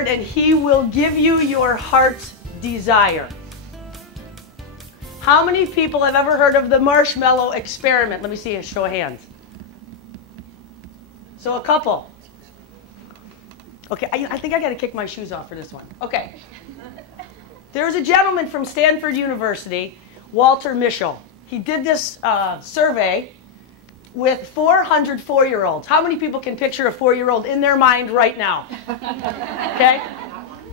Lord, and He will give you your heart's desire. How many people have ever heard of the marshmallow experiment? Let me see a show of hands. So a couple. Okay, I think I got to kick my shoes off for this one. Okay. There's a gentleman from Stanford University, Walter Mischel. He did this survey with 400 4-year-olds. How many people can picture a 4-year-old in their mind right now? Okay?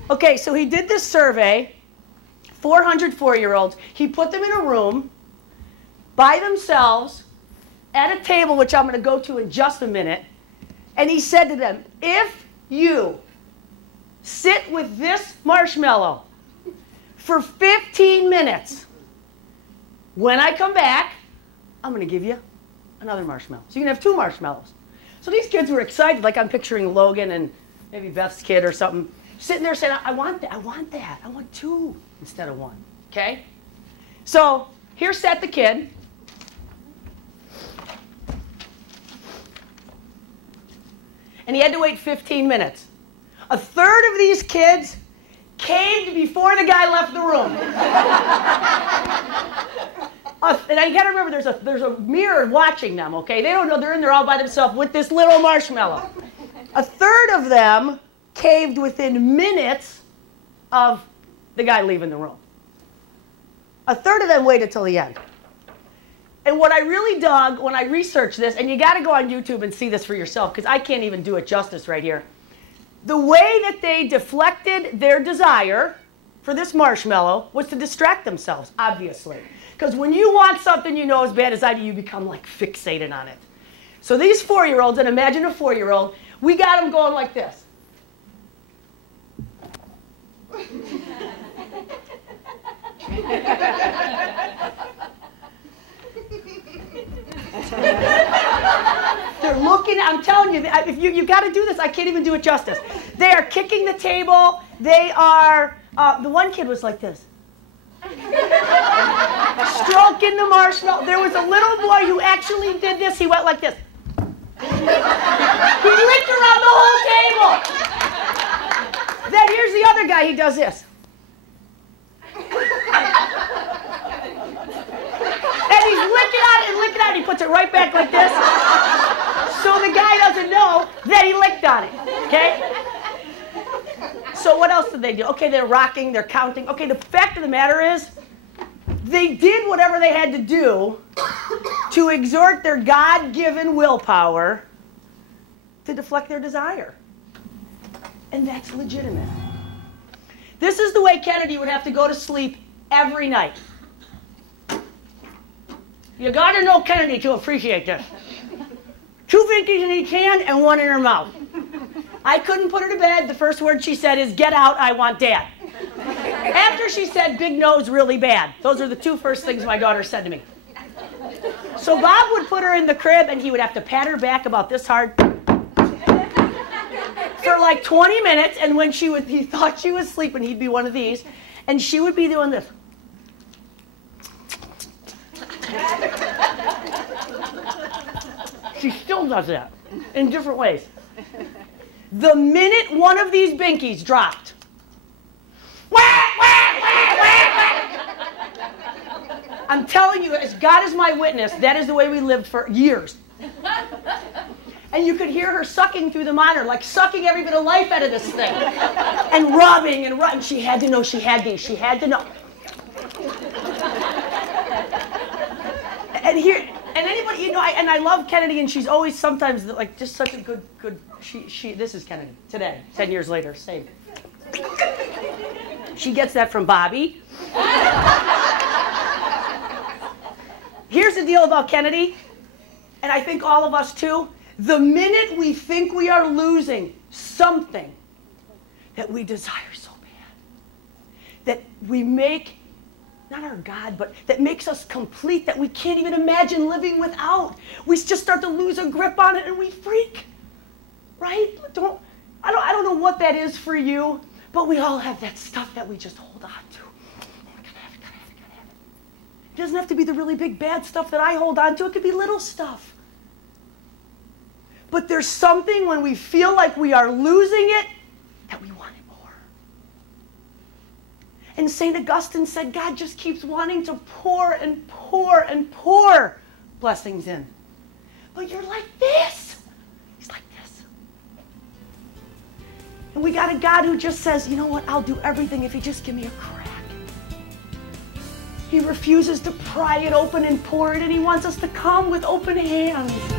Okay, so he did this survey, 400 4-year-olds. He put them in a room by themselves at a table, which I'm going to go to in just a minute. And he said to them, if you sit with this marshmallow for 15 minutes, when I come back, I'm going to give you another marshmallow. So you can have 2 marshmallows. So these kids were excited, like I'm picturing Logan and maybe Beth's kid or something, sitting there saying, I want that, I want that. I want 2 instead of 1. Okay? So here sat the kid. And he had to wait 15 minutes. A third of these kids caved before the guy left the room. And you got to remember, there's a mirror watching them, okay? They don't know they're in there all by themselves with this little marshmallow. A third of them caved within minutes of the guy leaving the room. A third of them waited till the end. And what I really dug when I researched this, and you got to go on YouTube and see this for yourself, because I can't even do it justice right here. The way that they deflected their desire for this marshmallow was to distract themselves, obviously. Because when you want something you know as bad as I do, you become like fixated on it. So these 4-year-olds, and imagine a 4-year-old, we got them going like this. They're looking, I'm telling you, if you've got to do this, I can't even do it justice. They are kicking the table. They are, the one kid was like this. Stroking the marshmallow. There was a little boy who actually did this. He went like this. He licked around the whole table. Then here's the other guy. He does this. And he's licking out and licking out. He puts it right back like this. So the guy doesn't know that he licked on it. Okay? So what else did they do? Okay, they're rocking, they're counting. Okay, the fact of the matter is, they did whatever they had to do to exert their God-given willpower to deflect their desire. And that's legitimate. This is the way Kennedy would have to go to sleep every night. You got to know Kennedy to appreciate this. 2 Vinkies in each hand and 1 in her mouth. I couldn't put her to bed. The first word she said is, "Get out, I want Dad." After she said, "Big nose, really bad." Those are the 2 first things my daughter said to me. So Bob would put her in the crib and he would have to pat her back about this hard for like 20 minutes, and when he thought she was sleeping, he'd be one of these, and she would be doing this. She still does that in different ways. The minute one of these binkies dropped, I'm telling you, as God is my witness, that is the way we lived for years. And you could hear her sucking through the monitor, like sucking every bit of life out of this thing. And rubbing and rubbing. She had to know she had these. She had to know. And anybody, you know, and I love Kennedy, and she's always sometimes like just such a good, this is Kennedy today, 10 years later, same. She gets that from Bobby. Here's the deal about Kennedy, and I think all of us too. The minute we think we are losing something that we desire so bad, that we make, not our God, but that makes us complete, that we can't even imagine living without, we just start to lose a grip on it and we freak, right? I don't know what that is for you, but we all have that stuff that we just hold on to. Gotta have it. It doesn't have to be the really big bad stuff that I hold on to. It could be little stuff. But there's something when we feel like we are losing it that we want it more. And St. Augustine said God just keeps wanting to pour and pour and pour blessings in. But you're like this. He's like this. And we got a God who just says, you know what, I'll do everything if you just give me a crack. He refuses to pry it open and pour it in. He wants us to come with open hands.